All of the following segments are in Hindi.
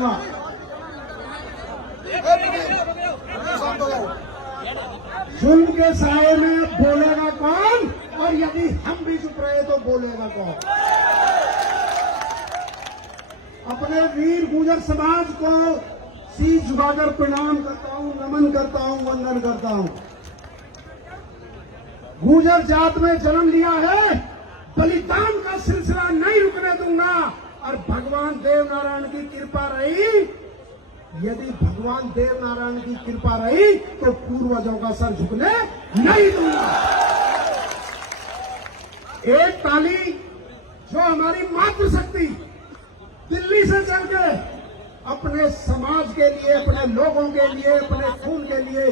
चाहूंगा। जुल्म के साए में बोलेगा कौन, और यदि हम भी चुप रहे तो बोलेगा कौन। अपने वीर गुर्जर समाज को शीश झुकाकर प्रणाम करता हूं, नमन करता हूं, वंदन करता हूं। गुर्जर जात में जन्म लिया है, बलिदान का सिलसिला नहीं रुकने दूंगा। और भगवान देव नारायण की कृपा रही, यदि भगवान देव नारायण की कृपा रही तो पूर्वजों का सर झुकने नहीं दूंगा। एक ताली जो हमारी मातृशक्ति दिल्ली से चल के अपने समाज के लिए, अपने लोगों के लिए, अपने खून के लिए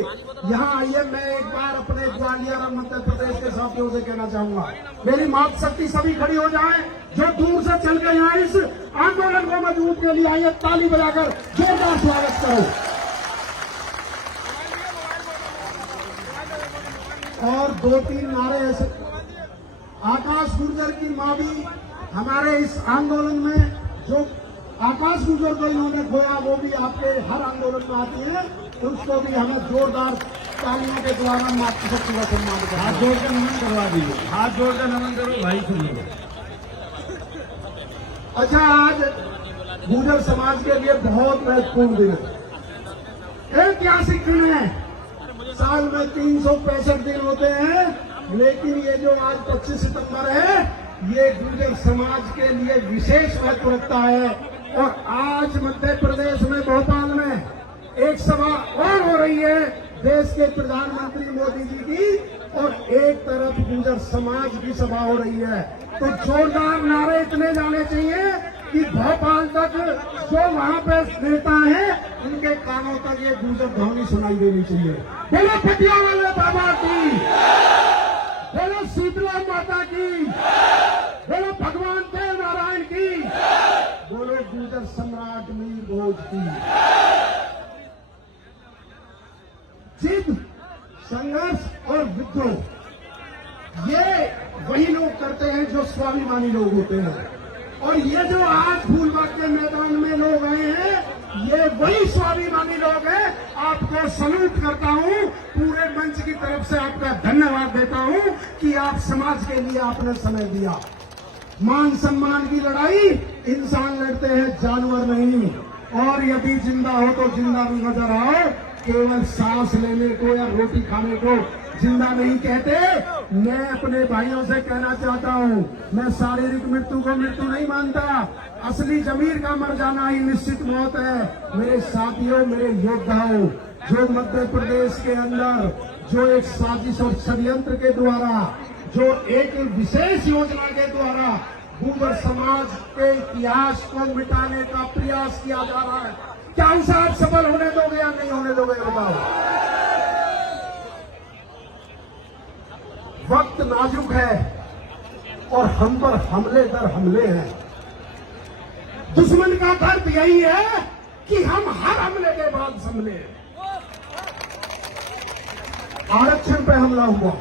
यहाँ आइए। मैं एक बार अपने ग्वालियर और मध्य प्रदेश के साथियों से कहना चाहूंगा, मेरी मातृशक्ति सभी खड़ी हो जाए जो दूर से चल के यहाँ इस आंदोलन को मजबूत के लिए आइए। ताली बजाकर जोरदार स्वागत करो। और 2-3 नारे ऐसे, आकाश गुर्जर की मां भी हमारे इस आंदोलन में, जो आकाश गुर्जर को इन्होंने खोया वो भी आपके हर आंदोलन में आती है, तो उसको भी हमें जोरदार तालियों के द्वारा मातृशक्ति का सम्मान करें। हाथ जोड़कर नमन करवा दीजिए, हाथ जोड़कर नमन करो भाई। सुनिए, अच्छा, आज गुर्जर समाज के लिए बहुत महत्वपूर्ण दिन है, ऐतिहासिक दिन है। साल में 365 दिन होते हैं, लेकिन ये जो आज 25 सितंबर है, ये गुर्जर समाज के लिए विशेष महत्व रखता है। और आज मध्य प्रदेश में भोपाल में एक सभा और हो रही है देश के प्रधानमंत्री मोदी जी की, और एक तरफ गुर्जर समाज की सभा हो रही है। तो जोरदार नारे इतने जाने चाहिए कि भोपाल तक जो वहां पे नेता है उनके कानों तक ये गुर्जर ध्वनि सुनाई देनी चाहिए। बोलो पटिया वाले बाबा की, बोलो शीतला माता की, बोलो भगवान देव नारायण की, बोलो गुर्जर सम्राट मीर भोज की। जिद, संघर्ष और विद्रोह ये वही लोग करते हैं जो स्वाभिमानी लोग होते हैं। और ये जो आज फूलबाग के मैदान में लोग आए हैं, ये वही स्वाभिमानी लोग हैं। आपको सल्यूट करता हूं, पूरे मंच की तरफ से आपका धन्यवाद देता हूं कि आप समाज के लिए आपने समय दिया। मान सम्मान की लड़ाई इंसान लड़ते हैं, जानवर नहीं। और यदि जिंदा हो तो जिंदा भी नजर आओ, केवल सांस लेने को या रोटी खाने को जिंदा नहीं कहते। मैं अपने भाइयों से कहना चाहता हूं, मैं शारीरिक मृत्यु को मृत्यु नहीं मानता, असली जमीर का मर जाना ही निश्चित मौत है। मेरे साथियों, मेरे योद्धाओं, जो मध्य प्रदेश के अंदर जो एक साजिश और षड्यंत्र के द्वारा, जो एक विशेष योजना के द्वारा गुर्जर समाज के इतिहास को मिटाने का प्रयास किया जा रहा है, क्या उसे आप सफल होने दोगे या नहीं होने दोगे, बताओ। वक्त नाजुक है और हम पर हमले दर हमले हैं। दुश्मन का दर्द यही है कि हम हर हमले के बाद संभले। आरक्षण पे हमला हुआ,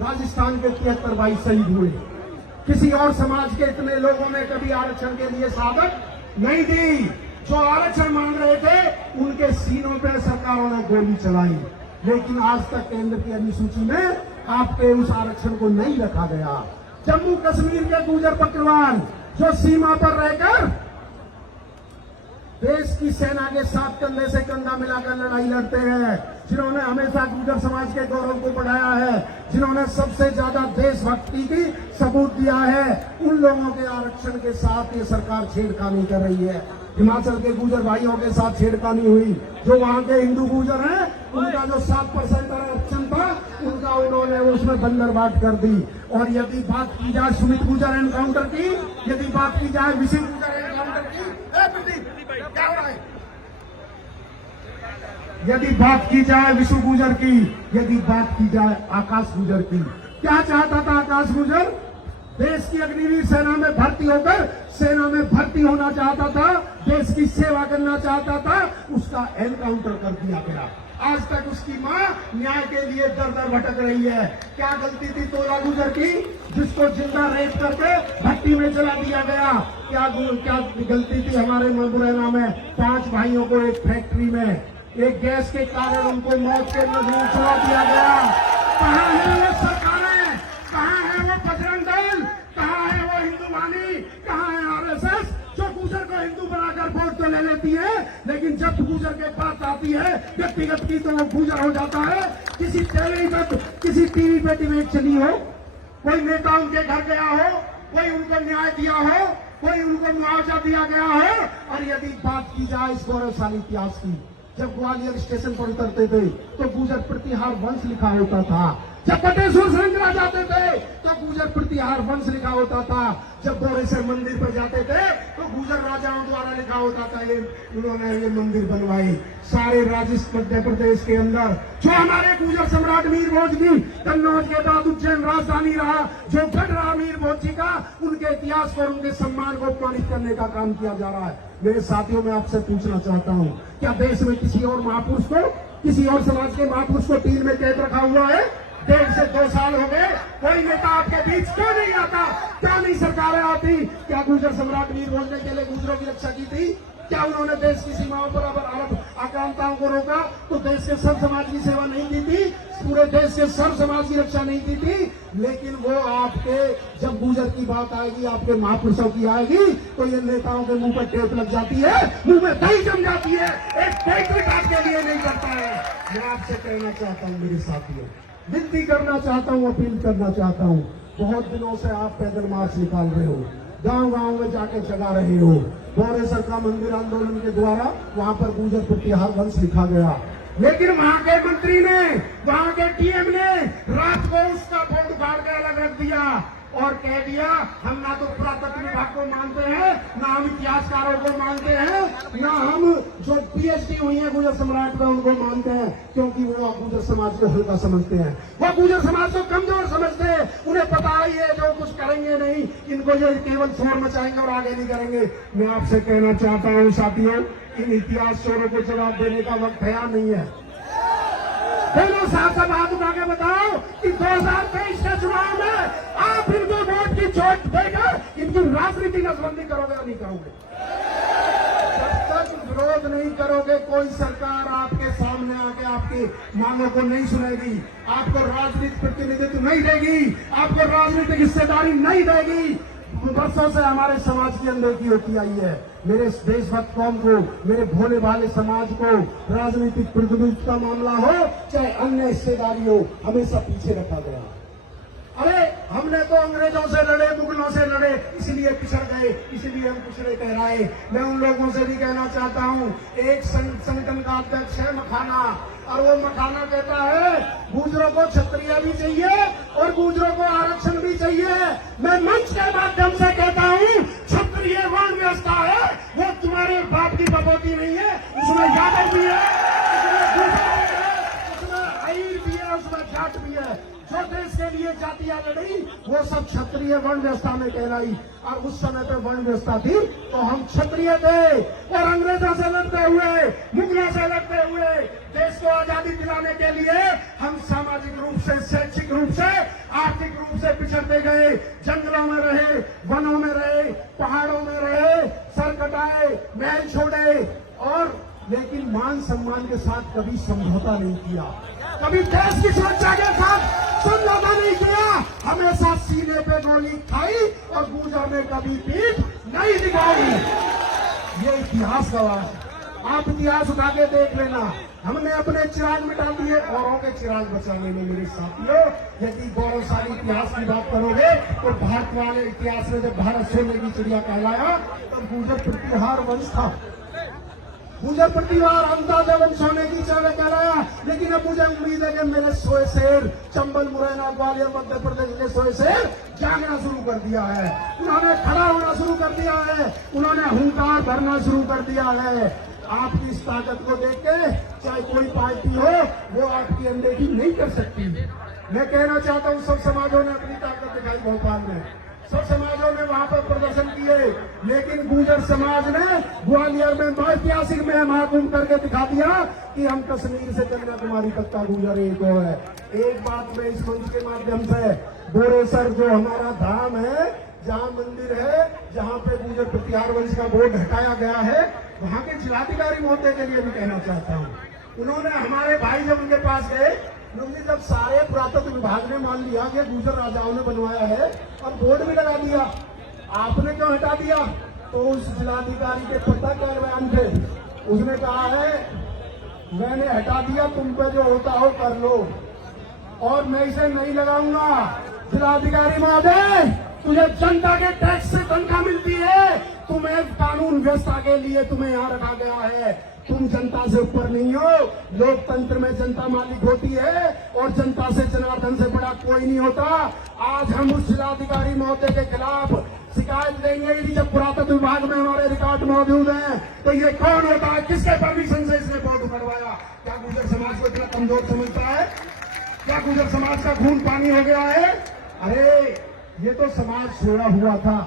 राजस्थान के 73 शहीद हुए। किसी और समाज के इतने लोगों ने कभी आरक्षण के लिए शहादत नहीं दी। जो आरक्षण मांग रहे थे उनके सीनों पे सरकारों ने गोली चलाई, लेकिन आज तक केंद्र की अधिसूची में आपके उस आरक्षण को नहीं रखा गया। जम्मू कश्मीर के गुर्जर पकड़वान जो सीमा पर रहकर देश की सेना के साथ कंधे से कंधा मिलाकर लड़ाई लड़ते हैं, जिन्होंने हमेशा गुर्जर समाज के गौरव को बढ़ाया है, जिन्होंने सबसे ज्यादा देशभक्ति की सबूत दिया है, उन लोगों के आरक्षण के साथ ये सरकार छेड़खानी कर रही है। हिमाचल के गुर्जर भाइयों के साथ छेड़खानी हुई। जो वहां के हिंदू गुर्जर हैं, उनका जो 7% आरक्षण था, उनका उन्होंने उसमें बंदरबाट कर दी। और यदि बात की जाए सुमित गुर्जर एनकाउंटर की, यदि बात की जाए विशिव गुर्जर एनकाउंटर की, क्या हो रहा है? यदि बात की जाए विशु गुर्जर की, यदि बात की जाए आकाश गुर्जर की, क्या चाहता था आकाश गुर्जर? देश की अग्निवीर सेना में भर्ती होकर सेना में भर्ती होना चाहता था, देश की सेवा करना चाहता था, उसका एनकाउंटर कर दिया गया। आज तक उसकी मां न्याय के लिए दर दर भटक रही है। क्या गलती थी तोला गुजर की, जिसको जिंदा रेप करके भट्टी में जला दिया गया? क्या गलती थी हमारे मुरैना में 5 भाइयों को एक फैक्ट्री में एक गैस के कारण उनको मौत के नजर चला दिया गया? कहाँ है वो सरकारें, कहाँ है वो बजरंग दल, कहाँ है वो हिंदू वाणी, कहाँ है आरएसएस जो गुजर को हिंदू बनाकर वोट तो ले लेती है, लेकिन जब गुजर के पास आती है व्यक्तिगत की तो वो गुजर हो जाता है। किसी किसी टीवी पे डिबेट चली हो, कोई नेता उनके घर गया हो, कोई उनको न्याय दिया हो, कोई उनको मुआवजा दिया गया हो। और यदि बात की जाए इस गौरवशाली इतिहास की, जब ग्वालियर स्टेशन पर उतरते थे तो गुजर प्रतिहार वंश लिखा होता था। जब बटेश्वर श्रृंखला जाते थे तो गुजर प्रतिहार वंश लिखा होता था। जब बोरेश्वर मंदिर पर जाते थे तो गुजर राजाओं द्वारा लिखा होता था। ये उन्होंने ये मंदिर बनवाई सारे मध्य प्रदेश के अंदर। जो हमारे गुजर सम्राट मीर भोज की कन्नौज के बाद उज्जैन राजधानी रहा, जो गढ़ रहा मीर भोज जी का, उनके इतिहास को और उनके सम्मान को अपमानित करने का काम किया जा रहा है। मेरे साथियों, मैं आपसे पूछना चाहता हूँ, क्या देश में किसी और महापुरुष को, किसी और समाज के महापुरुष को टीम में कैद रखा हुआ है? 1.5 से 2 साल हो गए, कोई नेता आपके बीच क्यों नहीं आता? क्या नहीं सरकारें आती? क्या गुजर सम्राट मीर भोज ने अकेले गुजरों की रक्षा की थी? क्या उन्होंने देश की सीमाओं पर अरब आक्रांताओं को रोका तो देश के सब समाज की सेवा नहीं की थी? पूरे देश के सब समाज की रक्षा नहीं की थी? लेकिन वो आपके जब गुजर की बात आएगी, आपके महापुरुषों की आएगी, तो ये नेताओं के मुंह पर टेप लग जाती है, मुंह में दही जम जाती है। एक टेक आपके लिए नहीं करता है। मैं आपसे कहना चाहता हूँ मेरे साथियों, विनती करना चाहता हूँ, अपील करना चाहता हूँ, बहुत दिनों से आप पैदल मार्च निकाल रहे हो, गांव-गांव में जाके जगा रहे हो। बोरेश्वर का मंदिर आंदोलन के द्वारा वहां पर गुजर प्रतिहार वंश लिखा गया, लेकिन वहां के मंत्री ने, वहां के टीएम ने रात को उसका फोटो उखाड़ के अलग रख दिया और कह दिया हम ना तो पुरातत्व विभाग को मानते हैं, ना हम इतिहासकारों को मानते हैं, ना हम जो पीएचडी हुई है गुजर सम्राट में उनको मानते हैं, क्योंकि वो गुजर समाज को हल्का समझते हैं, वो गुजर समाज को कमजोर समझते हैं। उन्हें पता ही है जो कुछ करेंगे नहीं, इनको ये केवल शोर मचाएंगे और आगे नहीं करेंगे। मैं आपसे कहना चाहता हूँ साथियों, इन इतिहास चोरों को जवाब देने का वक्त है या नहीं है? दोनों साथ सब हाथ उठा के बताओ कि 2023 के चुनाव में आप इनको वोट की चोट देकर इनकी राजनीति नसबंदी करोगे या नहीं करोगे? जब तक विरोध नहीं करोगे, कोई सरकार आपके सामने आके आपकी मांगों को नहीं सुनेगी, आपको राजनीतिक प्रतिनिधित्व नहीं देगी, आपको राजनीतिक हिस्सेदारी नहीं देगी। वर्षों से हमारे समाज की अनदेखी होती आई है। मेरे देशभक्त कौम को, मेरे भोले भाले समाज को राजनीतिक प्रतिनिधित्व का मामला हो चाहे अन्य हिस्सेदारी हो, हमेशा पीछे रखा गया। अरे हमने तो अंग्रेजों से लड़े, मुगलों से लड़े, इसलिए पिछड़ गए, इसलिए हम पिछड़े कहलाए। मैं उन लोगों से भी कहना चाहता हूँ, एक संगठन का अध्यक्ष है मखाना, और वो मखाना कहता है गुजरों को क्षत्रिय भी चाहिए और गुजरों को आरक्षण भी चाहिए। मैं मंच के माध्यम से कहता हूँ, क्षत्रिय वर्ण व्यवस्था है, वो तुम्हारे बाप की बपौती नहीं है, उसमें यादव भी है, उसमें अहीर भी है, उसमें जाट भी है। जो देश के लिए जातियां लड़ी वो सब क्षत्रिय वर्ण व्यवस्था में कहलाई, और उस समय पे वर्ण व्यवस्था थी तो हम क्षत्रिय थे। और अंग्रेजों से लड़ते हुए, मुगलों से लड़ते हुए देश को आजादी दिलाने के लिए हम सामाजिक रूप से, शैक्षिक रूप से, आर्थिक रूप से पिछड़ते गए। जंगलों में रहे, वनों में रहे, पहाड़ों में रहे, सर कटाए, महल छोड़े, और लेकिन मान सम्मान के साथ कभी समझौता नहीं किया, कभी देश की सुरक्षा के साथ समझौता नहीं किया। हमेशा सीने पे गोली खाई और गुजर में कभी पीठ नहीं दिखाई। ये इतिहास गवाह है, आप इतिहास उठा के देख लेना। हमने अपने चिराग मिटा दिए, औरों के चिराग बचाने में मेरे साथियों, यदि गौरवशाली इतिहास की बात करोगे तो भारत वाले इतिहास में जब भारत सोने की चिड़िया कहलाया तब गुजर प्रतिहार वंश था। गुजर प्रतिहार अंदाजा वंश सोने की चिड़िया कहलाया। लेकिन अब मुझे उम्मीद है कि मेरे सोए शेर, चंबल, मुरैना, ग्वालियर, मध्य प्रदेश के सोए शेर जागना शुरू कर दिया है, उन्होंने खड़ा होना शुरू कर दिया है, उन्होंने हुंकार भरना शुरू कर दिया है। आपकी इस ताकत को देख के चाहे कोई पार्टी हो वो आपकी अनदेखी नहीं कर सकती। मैं कहना चाहता हूँ सब समाजों ने अपनी ताकत दिखाई भोपाल में, सब समाजों ने वहां पर प्रदर्शन किए, लेकिन गुर्जर समाज ने ग्वालियर में ऐतिहासिक में महाकुंभ करके दिखा दिया कि हम कश्मीर से कन्याकुमारी तक का गुर्जर एक हो है। एक बात मैं इस मंच के माध्यम से बोरेसर जो हमारा धाम है, जहाँ मंदिर है, जहाँ पे गुर्जर प्रतिहार वंश का बोर्ड हटाया गया है, वहाँ के जिलाधिकारी महोदय के लिए भी कहना चाहता हूँ। उन्होंने हमारे भाई जब उनके पास गए, उन्होंने जब सारे पुरातत्व विभाग ने मान लिया कि गुर्जर राजाओं ने बनवाया है और बोर्ड भी लगा दिया, आपने क्यों हटा दिया? तो उस जिलाधिकारी के पता क्या बयान थे, उसने कहा है मैंने हटा दिया, तुम पे जो होता हो कर लो और मैं इसे नहीं लगाऊंगा। जिलाधिकारी महोदय, तुझे जनता के टैक्स से तनख्वाह मिलती है, तुम्हें कानून व्यवस्था के लिए तुम्हें यहाँ रखा गया है, तुम जनता से ऊपर नहीं हो। लोकतंत्र में जनता मालिक होती है और जनता से जनार्दन से बड़ा कोई नहीं होता। आज हम उस जिलाधिकारी महोदय के खिलाफ शिकायत देंगे कि जब पुरातत्व विभाग में हमारे रिकॉर्ड मौजूद हैं तो ये कौन होता है, किसके परमिशन से इसने बोर्ड करवाया? क्या गुर्जर समाज को इतना कमजोर समझता है? क्या गुर्जर समाज का खून पानी हो गया है? अरे ये तो समाज सोया हुआ था,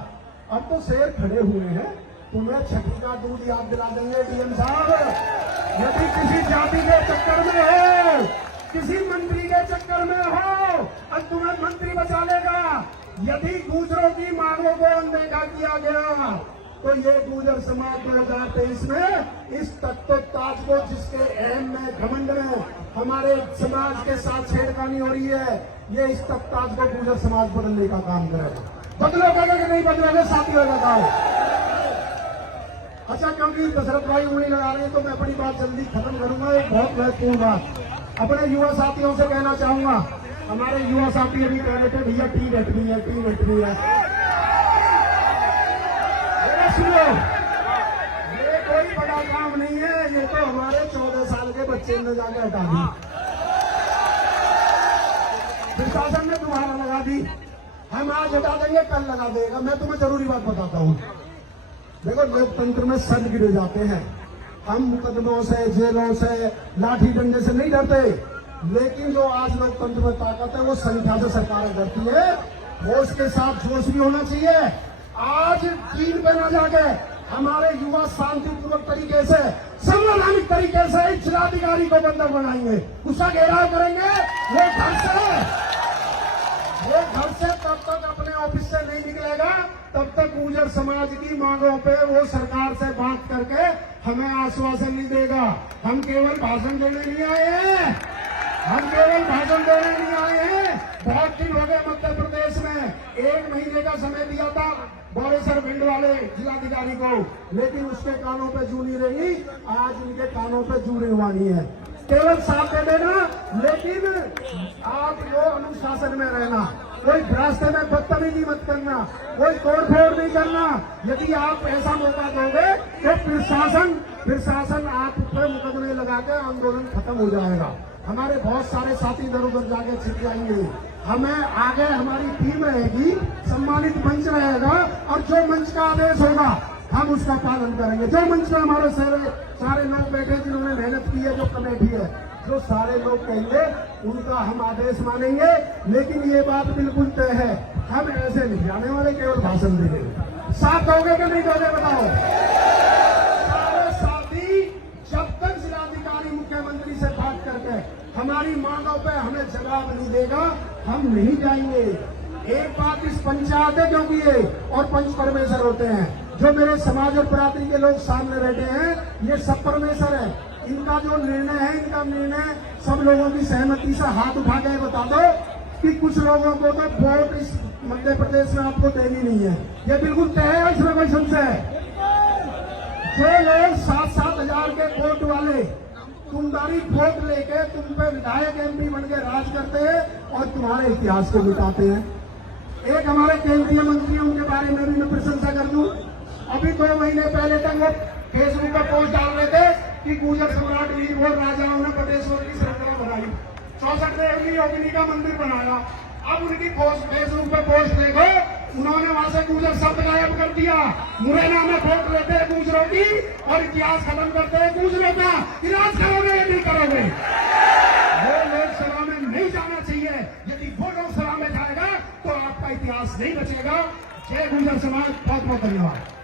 अब तो शेर खड़े हुए हैं। तुम्हें छठी का दूध याद दिला देंगे डीएम साहब। यदि किसी जाति के चक्कर में हो, किसी मंत्री के चक्कर में हो, अब तुम्हें मंत्री बचा लेगा। यदि गुर्जरों की मांगों को अनदेखा किया गया तो ये गुर्जर समाज 2023 में इस तत्वताज को, जिसके अहम में घमंड में हमारे समाज के साथ छेड़खानी हो रही है, ये इस तत्वताज को गुर्जर समाज बदलने का काम करेगा। बदलोगे कि नहीं बदलोगे, साथियों बताओ। अच्छा, क्योंकि दशरथ भाई उंगली लगा रहे हैं तो मैं अपनी बात जल्दी खत्म करूंगा। एक बहुत महत्वपूर्ण बात अपने युवा साथियों से कहना चाहूंगा। हमारे युवा साथी अभी कह रहे थे भैया टी बैठनी है, टी बैठनी है। सुनो, ये कोई बड़ा काम नहीं है, ये तो हमारे 14 साल के बच्चे ने जाके हटा दी, प्रशासन ने दोबारा लगा दी। हम आज हटा देंगे, कल लगा देगा। मैं तुम्हें जरूरी बात बताता हूँ। देखो, लोकतंत्र में सर गिरे जाते हैं। हम मुकदमों से, जेलों से, लाठी डंडे से नहीं डरते, लेकिन जो आज लोकतंत्र में ताकत है वो संख्या से सरकारें डरती है। होश के साथ जोश भी होना चाहिए। आज चीन पे ना जाके हमारे युवा शांतिपूर्वक तरीके से, संवैधानिक तरीके से इस जिलाधिकारी को बंधक बनाएंगे, उसका घेराव करेंगे। वो घर से तब तक अपने ऑफिस से नहीं निकलेगा तब तक गुर्जर समाज की मांगों पे वो सरकार से बात करके हमें आश्वासन नहीं देगा। हम केवल भाषण देने नहीं आए हैं, हम केवल भाषण देने नहीं आए हैं। बहुत दिन हो गए मध्य प्रदेश में 1 महीने का समय दिया था बोरेसर भिंड वाले जिलाधिकारी को, लेकिन उसके कानों पे जू नहीं रही। आज उनके कानों पे जू रेवानी है। केवल साथ दे देना, लेकिन आप वो अनुशासन में रहना, कोई रास्ते में बदतमीजी मत करना, कोई तोड़फोड़ नहीं करना। यदि आप ऐसा मौका दोगे तो प्रशासन आप पर मुकदमे लगा के आंदोलन खत्म हो जाएगा। हमारे बहुत सारे साथी इधर उधर जाके छिप जाएंगे। हमें आगे हमारी टीम रहेगी, सम्मानित मंच रहेगा, और जो मंच का आदेश होगा हम उसका पालन करेंगे। जो मंच में हमारे सारे लोग बैठे जिन्होंने मेहनत की है, जो कमेटी है, जो सारे लोग कहेंगे उनका हम आदेश मानेंगे। लेकिन ये बात बिल्कुल तय है, हम ऐसे नहीं जाने वाले, केवल भाषण देंगे। साथ दोगे कि नहीं दोगे बताओ? सारे साथी जब तक जिलाधिकारी मुख्यमंत्री से बात करके हमारी मांगों पे हमें जवाब नहीं देगा, हम नहीं जाएंगे। एक बात इस पंचायत है, क्योंकि ये और पंच परमेश्वर होते हैं, जो मेरे समाज और बरादरी के लोग सामने बैठे हैं, ये सब परमेश्वर है। इनका जो निर्णय है, इनका निर्णय सब लोगों की सहमति से हाथ उठा के बता दो कि कुछ लोगों को तो वोट इस मध्य प्रदेश में आपको देनी नहीं है। ये बिल्कुल तय है, इसमें कोई संशय है। जो लोग 7-7 हजार के वोट वाले तुमदारी वोट लेके तुम पे विधायक MP बन के राज करते हैं और तुम्हारे इतिहास को मिटाते हैं। एक हमारे केंद्रीय मंत्री, उनके बारे में भी मैं प्रशंसा कर दूं। अभी 2 महीने पहले तक वो फेसबुक पर पोस्ट डाल रहे थे कि गुर्जर सम्राट वीर और राजाओं ने बटेश्वर की श्रृंखला बनाई, 64 देवनी योगिनी का मंदिर बनाया। अब उनकी फेसबुक पर पोस्ट देखो, उन्होंने वहां से गुर्जर शब्द गायब कर दिया। मुरैना में वोट लेते हैं गुर्जरों की और इतिहास खत्म करते हैं गुर्जरों का। इलाज करोगे या नहीं करोगे? वो लोकसभा में नहीं जाना चाहिए। यदि वो लोकसभा में जाएगा तो आपका इतिहास नहीं बचेगा। बंजर समाज बहुत बहुत धन्यवाद।